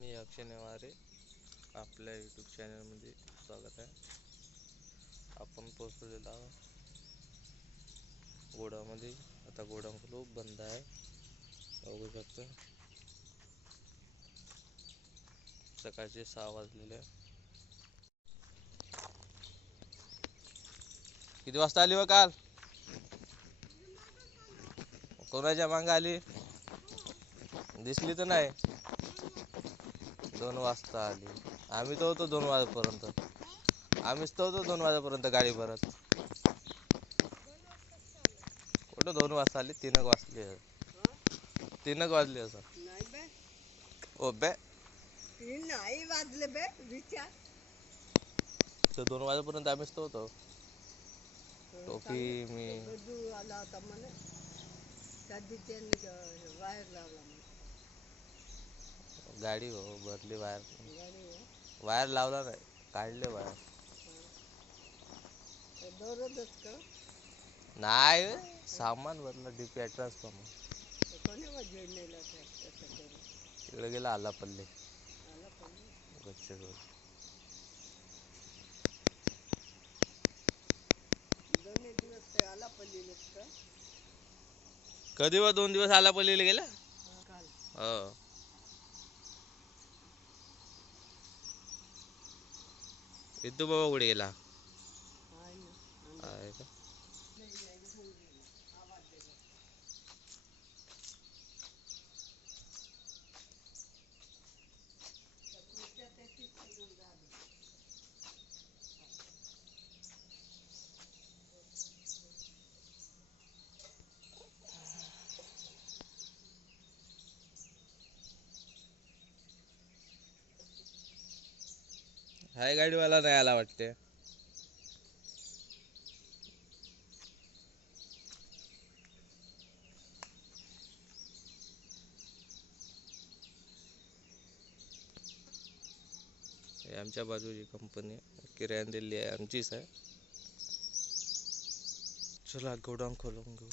मी अक्षय नेवारे. आपल्या यूट्यूब चॅनलमध्ये स्वागत आहे. आपण पोचलेला आहोत. गोडामध्ये आता गोडाऊन खूप बंद आहे. बघू शकतो. सकाळचे सहा वाजलेले. किती वाजता आली व काल? कोणाच्या मांग आली? दिसली तर नाही. दोन वाजता आली. आम्ही तर होतो दोन वाजेपर्यंत. आम्हीच तर होतो दोन वाजेपर्यंत गाडी भरत. कुठं दोन वाजता आली? तीन एक वाजली तीन एक वाजली असं ओ बे. नाही वाजले बे विचार. तर दोन वाजेपर्यंत आम्हीच तर होतो. टोपी मी आला होता अं, वायर लावला गाडी हो भरली वायर. वायर लावला नाही काढले वायर. नाही. सामान भरलं डीपी ट्रान्सफॉर्मर तिकडे गेला आला पल्ले आला पण नाही. गच्चे रोड दोन्ही दिवस ते आला पल्लीलाच का कधी व दोन दिवस आला पल्लीला गेला हो. इथू बाबा कुठे गेला आहे ना आहे का हाय गाडीवाला नाही आला वाटते. आमच्या बाजूची कंपनी किरायाने दिली आहे आमचीच आहे. चला गोडाऊन खोलून घेऊ.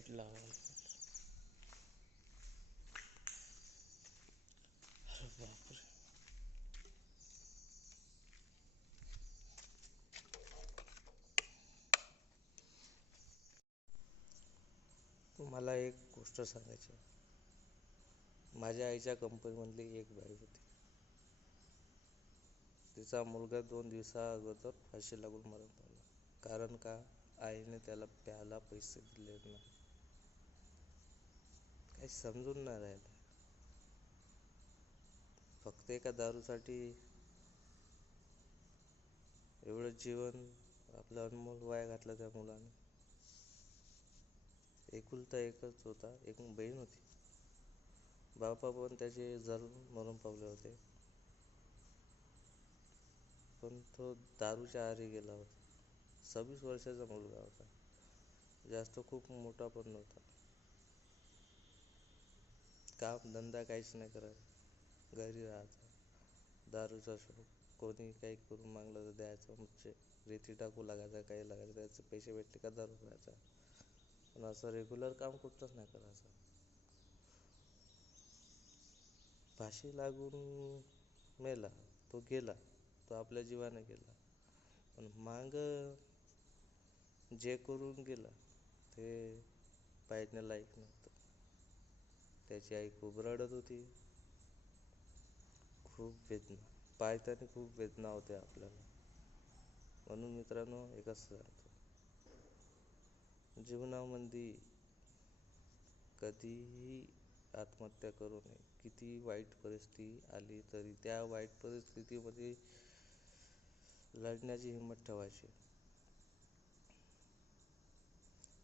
लाइट लावा अरे बापरे. मला एक गोष्ट सांगायची माझ्या आईच्या कंपनीमधली एक बाई होती. तिचा मुलगा दोन दिवसा अगोदर फाशी लागून मरण पावला. कारण का? आईने त्याला प्यायला पैसे दिले नाही. काही समजून नाही राहिलं. फक्त एका दारूसाठी एवढं जीवन आपलं अनमोल वाया घातलं त्या मुलाने. एकुलता एकच होता एक बहीण होती. बापा पण त्याचे जरून मरून पावले होते. पण तो दारूच्या आहारी गेला होता. सव्वीस वर्षाचा मुलगा होता. जास्त खूप मोठा पण नव्हता. काम धंदा काहीच नाही करत. घरी राहायचा. दारूचा शोक कोणी काही करून मागलं तर द्यायचं. म्हणजे रेती टाकू लागायचं काही लागायचं. त्याचे पैसे भेटले का दारू करायचा पण असं रेग्युलर काम कुठंच नाही करायचं. फाशी लागून मेला. तो गेला. तो आपल्या जीवाने गेला. पण माग जे करून गेला ते पाहिजे लायक नव्हतं. त्याची आई खूप रडत होती. खूप वेदना पाहताना खूप वेदना होते आपल्याला. म्हणून मित्रांनो एकच सांगतो जीवनामध्ये कधीही आत्महत्या करू नये. किती वाईट परिस्थिती आली तरी त्या वाईट परिस्थितीमध्ये लढण्याची हिंमत ठेवायची.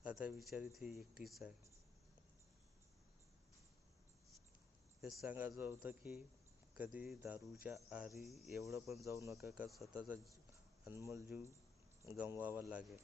आता विचारित ही एकटीच आहे. हेच सांगायचं होतं की कधी दारूच्या आहारी एवढं पण जाऊ नका का स्वतःचा अनमोल जीव गमवावा लागेल.